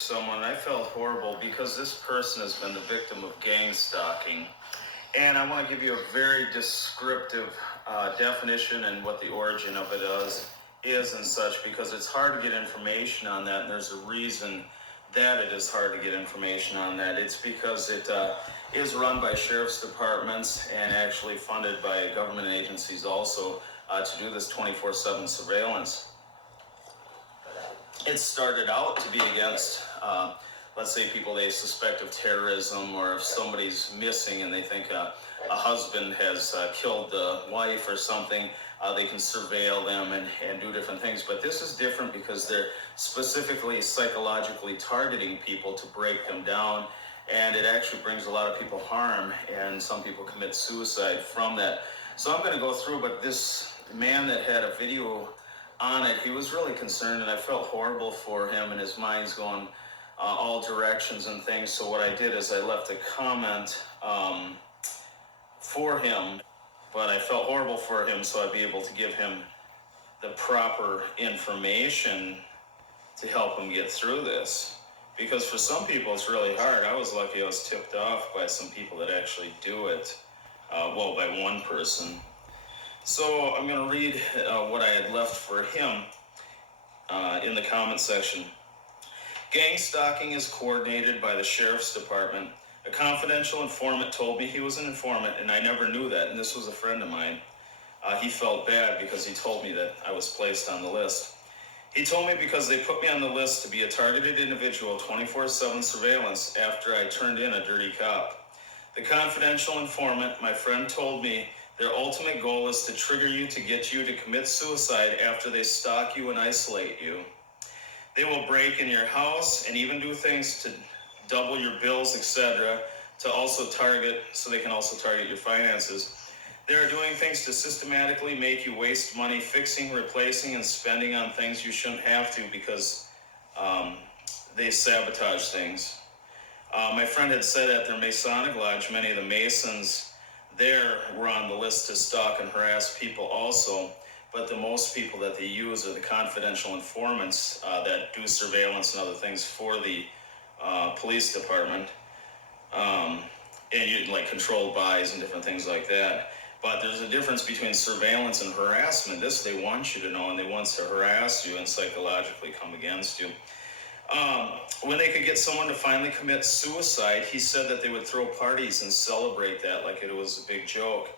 Someone, I felt horrible because this person has been the victim of gang stalking. And I want to give you a very descriptive definition and what the origin of it is and such, because it's hard to get information on that, and there's a reason that it is hard to get information on that. It's because it is run by sheriff's departments and actually funded by government agencies also to do this 24/7 surveillance. It started out to be against, let's say, people they suspect of terrorism, or if somebody's missing and they think a husband has killed the wife or something, they can surveil them and do different things. But this is different because they're specifically psychologically targeting people to break them down, and it actually brings a lot of people harm, and some people commit suicide from that. So I'm going to go through, but this man that had a video on it, he was really concerned, and I felt horrible for him, and his mind's going all directions and things. So what I did is I left a comment for him, but I felt horrible for him, so I'd be able to give him the proper information to help him get through this. Because for some people it's really hard. I was lucky I was tipped off by some people that actually do it, by one person. So I'm going to read what I had left for him in the comment section. Gang stalking is coordinated by the sheriff's department. A confidential informant told me he was an informant, and I never knew that, and this was a friend of mine. He felt bad because he told me that I was placed on the list. He told me because they put me on the list to be a targeted individual, 24/7 surveillance, after I turned in a dirty cop. The confidential informant, my friend, told me their ultimate goal is to trigger you to get you to commit suicide after they stalk you and isolate you. They will break in your house and even do things to double your bills, etc., to also target, so they can also target your finances. They are doing things to systematically make you waste money fixing, replacing, and spending on things you shouldn't have to because they sabotage things. My friend had said at their Masonic Lodge, many of the Masons there were on the list to stalk and harass people also, but the most people that they use are the confidential informants that do surveillance and other things for the police department, and you like controlled buys and different things like that. But there's a difference between surveillance and harassment. This they want you to know, and they want to harass you and psychologically come against you. When they could get someone to finally commit suicide, he said that they would throw parties and celebrate that like it was a big joke.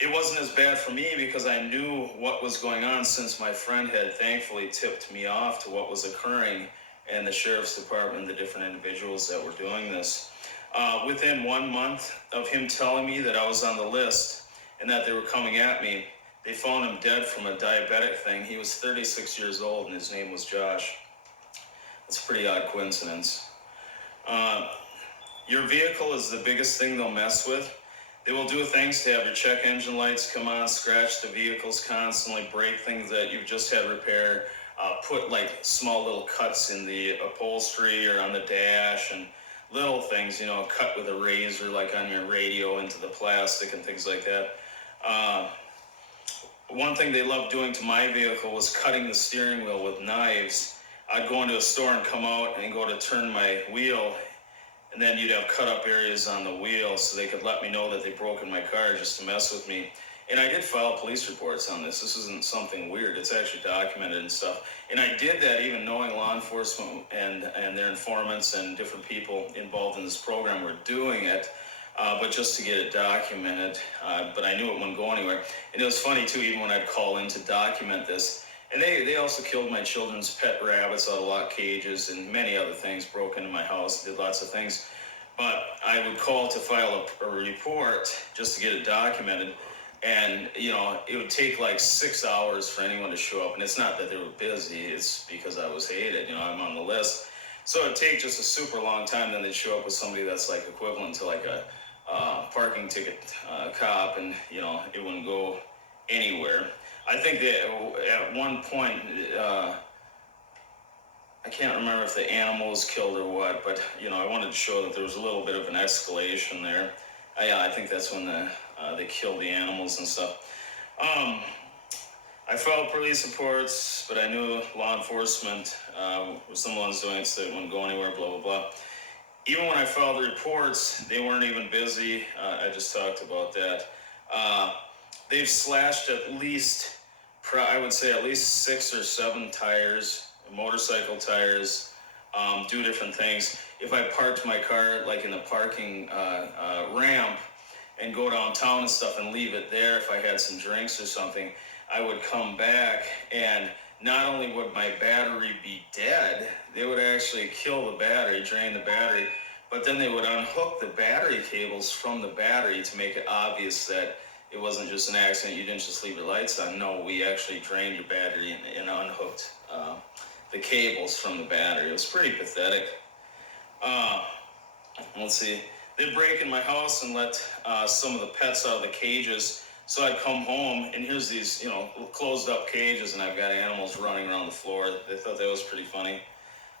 It wasn't as bad for me because I knew what was going on, since my friend had thankfully tipped me off to what was occurring in the sheriff's department, the different individuals that were doing this. Within 1 month of him telling me that I was on the list and that they were coming at me, they found him dead from a diabetic thing. He was 36 years old and his name was Josh. That's a pretty odd coincidence. Your vehicle is the biggest thing they'll mess with. They will do things to have your check engine lights come on, scratch the vehicles constantly, break things that you've just had repaired, put like small little cuts in the upholstery or on the dash, and little things, cut with a razor like on your radio into the plastic and things like that. One thing they loved doing to my vehicle was cutting the steering wheel with knives. I'd go into a store and come out and go to turn my wheel, and then you'd have cut up areas on the wheel so they could let me know that they broken my car just to mess with me. And I did file police reports on this. This isn't something weird. It's actually documented and stuff. And I did that even knowing law enforcement and their informants and different people involved in this program were doing it, but just to get it documented. But I knew it wouldn't go anywhere. And it was funny, too, even when I'd call in to document this. And they also killed my children's pet rabbits out of lock cages and many other things, broke into my house, did lots of things. But I would call to file a report just to get it documented. And, it would take like 6 hours for anyone to show up. And it's not that they were busy, it's because I was hated, I'm on the list. So it'd take just a super long time, then they'd show up with somebody that's like equivalent to like a parking ticket cop, and, it wouldn't go anywhere. I think that at one point, I can't remember if the animal was killed or what, but, I wanted to show that there was a little bit of an escalation there. I think that's when they killed the animals and stuff. I filed police reports, but I knew law enforcement was the ones doing it, so they wouldn't go anywhere, blah, blah, blah. Even when I filed the reports, they weren't even busy. I just talked about that. They've slashed at least, I would say at least 6 or 7 tires, motorcycle tires, do different things. If I parked my car like in the parking ramp and go downtown and stuff and leave it there, if I had some drinks or something, I would come back, and not only would my battery be dead, they would actually kill the battery, drain the battery, but then they would unhook the battery cables from the battery to make it obvious that it wasn't just an accident, you didn't just leave your lights on. No, we actually drained your battery and unhooked the cables from the battery. It was pretty pathetic. Let's see. They'd break in my house and let some of the pets out of the cages. So I'd come home, and here's these, closed up cages, and I've got animals running around the floor. They thought that was pretty funny.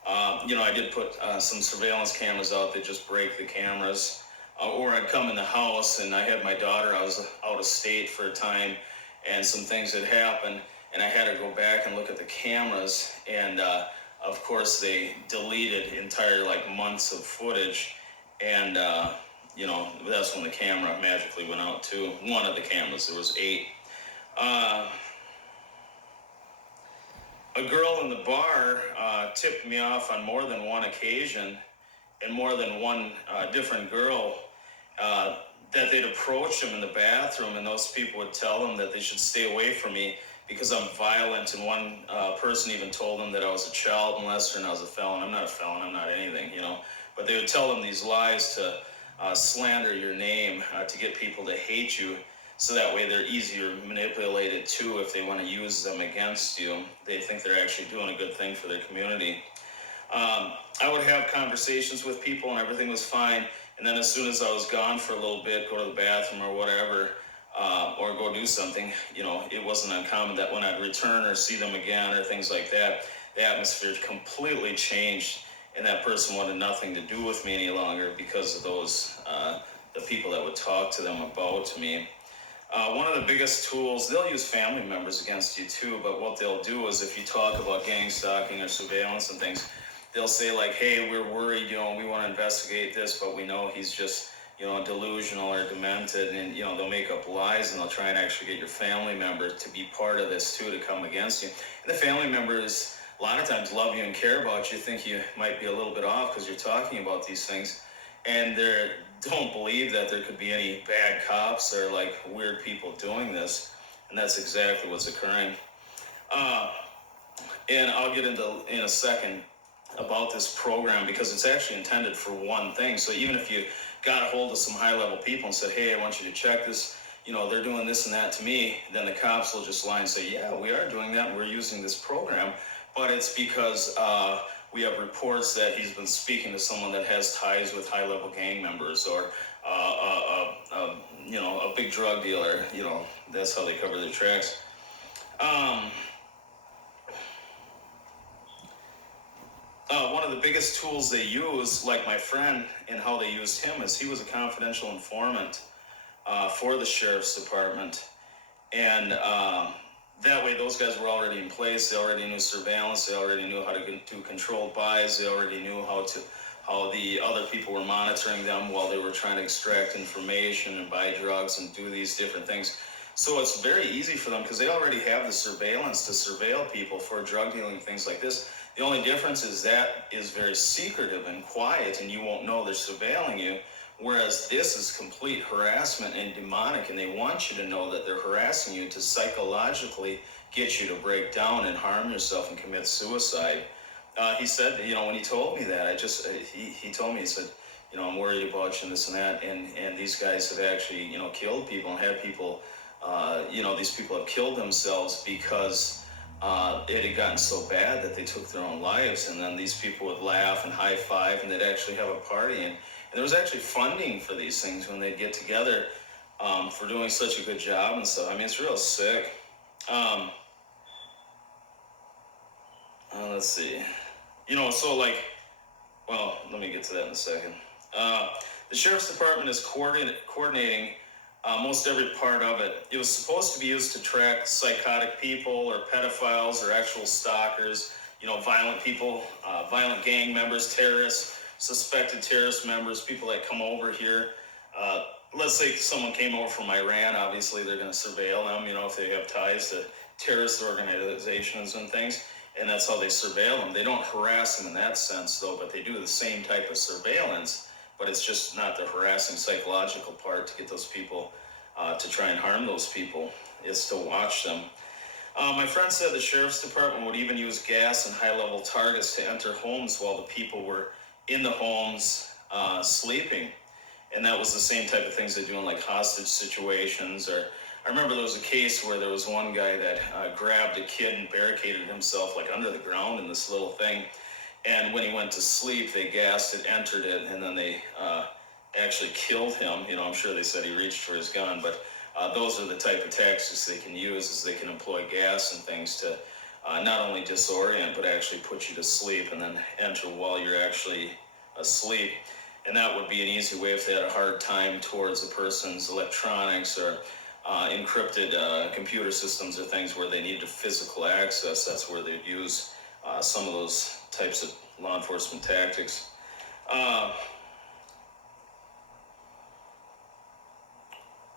I did put some surveillance cameras out that just break the cameras. Or I'd come in the house, and I had my daughter, I was out of state for a time, and some things had happened, and I had to go back and look at the cameras, and of course they deleted entire months of footage, and that's when the camera magically went out too. One of the cameras, there was 8. A girl in the bar tipped me off on more than one occasion, and more than one different girl, that they'd approach them in the bathroom, and those people would tell them that they should stay away from me because I'm violent, and one person even told them that I was a child molester and I was a felon. I'm not a felon, I'm not anything, but they would tell them these lies to slander your name, to get people to hate you, so that way they're easier manipulated too if they want to use them against you. They think they're actually doing a good thing for their community. I would have conversations with people and everything was fine, and then as soon as I was gone for a little bit, go to the bathroom or whatever, or go do something, it wasn't uncommon that when I'd return or see them again or things like that, the atmosphere completely changed, and that person wanted nothing to do with me any longer because of those, the people that would talk to them about me. One of the biggest tools, they'll use family members against you too, but what they'll do is if you talk about gang stalking or surveillance and things, they'll say hey, we're worried, we want to investigate this, but we know he's just, delusional or demented, and, they'll make up lies, and they'll try and actually get your family member to be part of this too, to come against you. And the family members a lot of times love you and care about you, think you might be a little bit off because you're talking about these things, and they don't believe that there could be any bad cops or weird people doing this, and that's exactly what's occurring. And I'll get into in a second about this program because it's actually intended for one thing. So even if you got a hold of some high-level people and said, hey, I want you to check this, they're doing this and that to me, then the cops will just lie and say, yeah, we are doing that, and we're using this program, but it's because we have reports that he's been speaking to someone that has ties with high-level gang members, or a big drug dealer. That's how they cover their tracks. One of the biggest tools they use, like my friend, and how they used him, is he was a confidential informant for the sheriff's department, and that way those guys were already in place. They already knew surveillance, they already knew how to do controlled buys, they already knew how the other people were monitoring them while they were trying to extract information and buy drugs and do these different things. So it's very easy for them because they already have the surveillance to surveil people for drug dealing, things like this. The only difference is that is very secretive and quiet, and you won't know they're surveilling you, whereas this is complete harassment and demonic, and they want you to know that they're harassing you to psychologically get you to break down and harm yourself and commit suicide. He said, when he told me that, he told me, he said, I'm worried about you and this and that, and these guys have actually, killed people and had people, these people have killed themselves because it had gotten so bad that they took their own lives, and then these people would laugh and high five, and they'd actually have a party, and there was actually funding for these things when they'd get together for doing such a good job and stuff. I mean, it's real sick. Let's see. Let me get to that in a second. The sheriff's department is coordinating most every part of it. It was supposed to be used to track psychotic people or pedophiles or actual stalkers, violent people, violent gang members, terrorists, suspected terrorist members, people that come over here. Uh, let's say someone came over from Iran, obviously they're going to surveil them, if they have ties to terrorist organizations and things, and that's how they surveil them. They don't harass them in that sense, though, but they do the same type of surveillance, but it's just not the harassing psychological part to get those people to try and harm those people. It's to watch them. My friend said the sheriff's department would even use gas and high-level targets to enter homes while the people were in the homes sleeping. And that was the same type of things they do in like hostage situations. Or I remember there was a case where there was one guy that grabbed a kid and barricaded himself like under the ground in this little thing. And when he went to sleep, they gassed it, entered it, and then they actually killed him. I'm sure they said he reached for his gun, but those are the type of tactics they can use, is they can employ gas and things to not only disorient, but actually put you to sleep and then enter while you're actually asleep. And that would be an easy way if they had a hard time towards a person's electronics or encrypted computer systems or things where they needed physical access. That's where they'd use some of those types of law enforcement tactics.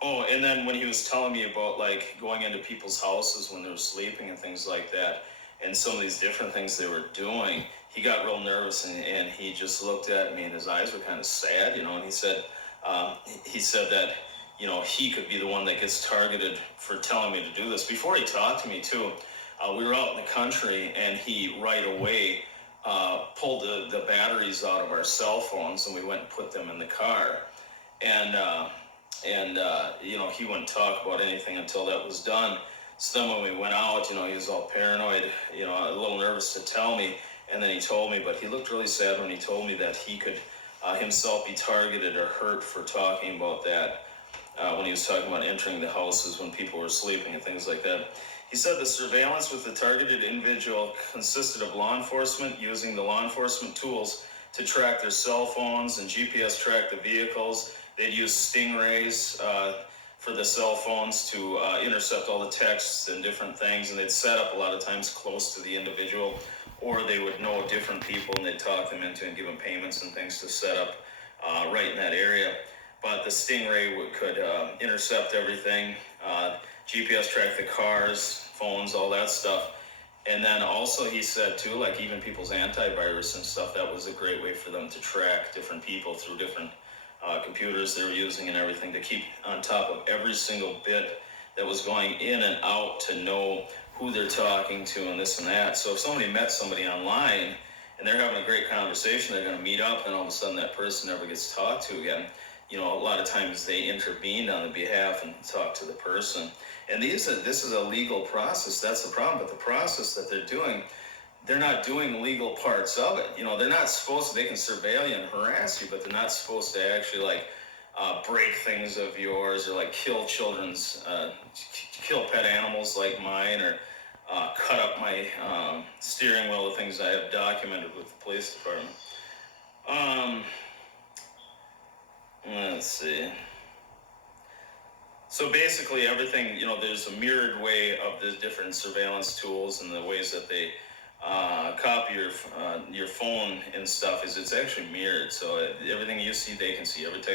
Oh, and then when he was telling me about like going into people's houses when they were sleeping and things like that, and some of these different things they were doing, he got real nervous and he just looked at me and his eyes were kind of sad, and he said that, he could be the one that gets targeted for telling me to do this. Before he talked to me too, we were out in the country and he right away pulled the batteries out of our cell phones and we went and put them in the car. And he wouldn't talk about anything until that was done. So then when we went out, he was all paranoid, a little nervous to tell me. And then he told me, but he looked really sad when he told me that he could himself be targeted or hurt for talking about that when he was talking about entering the houses when people were sleeping and things like that. He said the surveillance with the targeted individual consisted of law enforcement using the law enforcement tools to track their cell phones and GPS track the vehicles. They'd use stingrays for the cell phones to intercept all the texts and different things, and they'd set up a lot of times close to the individual, or they would know different people and they'd talk them into and give them payments and things to set up right in that area. But the stingray could intercept everything, GPS track the cars, phones, all that stuff. And then also he said too, like even people's antivirus and stuff, that was a great way for them to track different people through different computers they were using and everything, to keep on top of every single bit that was going in and out, to know who they're talking to and this and that. So if somebody met somebody online and they're having a great conversation, they're going to meet up, and all of a sudden that person never gets talked to again. A lot of times they intervened on the behalf and talked to the person. And this is a legal process. That's the problem. But the process that they're doing, they're not doing legal parts of it. They're not supposed to, they can surveil you and harass you, but they're not supposed to actually break things of yours, or kill kill pet animals like mine, or cut up my steering wheel, the things I have documented with the police department. Let's see. So basically everything, there's a mirrored way of the different surveillance tools and the ways that they copy your phone and stuff, it's actually mirrored. So everything you see, they can see. Every text